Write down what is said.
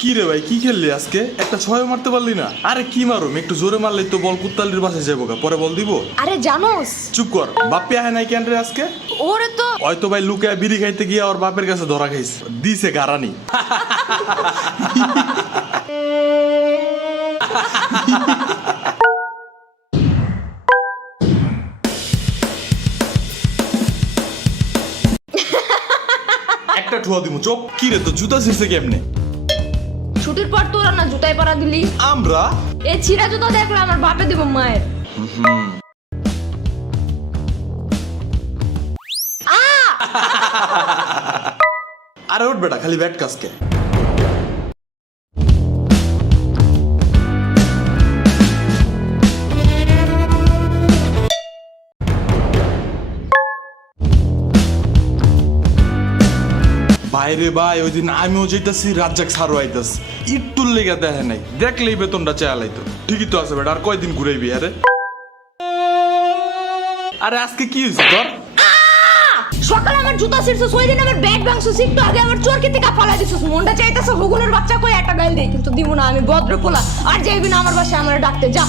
কি রে ভাই কি খেললি আজকে? একটা ছয় মারতে পারলি না? আরে কি মারুম একটু জোরে মারলেই তো বল কুত্তালির পাশে যাব গা। পরে বল দিব। আরে জানোস। চুপ কর বাপ্পি আহে নাই কেন রে আজকে? ওরে তো হয়তো ভাই লুকায় বিড়ি খাইতে গিয়ে ওর বাপের কাছে ধরা খাইছে দিছে গারানি। একটা ঠুয়া দিমু চোপ কি রে তো জুতা ছিঁড়ছে কেমনে? ছুটির পর তোরা না জুতাই পরা দিলি? আমরা? এই ছিঁড়া জুতা দেখলে আমার বাপে দিব মায়ের। আরে উঠ বেটা খালি ব্যাট কাজকে বাইরে ভাই ওই দিন আমিও যেতেছি রাজ্জাক সারও আইতাস একটুর লেগে দেখে নাই। দেখলেই বেতনটা চালাইতো ঠিকই তো আছে বেটা, আর কয়দিন ঘুরাইবি আরে? আরে আজকে কি হয়েছে তোর? সকালে আমার জুতা ছিঁড়ছিস ওই দিন আমার ব্যাগ ভাঙছিস একটু আগে আমার চোরকে থেকে ফালা দিছিস মনটা চাইতেছে হগুনের বাচ্চা কই একটা গাইল দেই, কিন্তু দিব না, আমি ভদ্র পোলা। আর যাইবি না আমার বাসায়, আমার ডাকতে যা।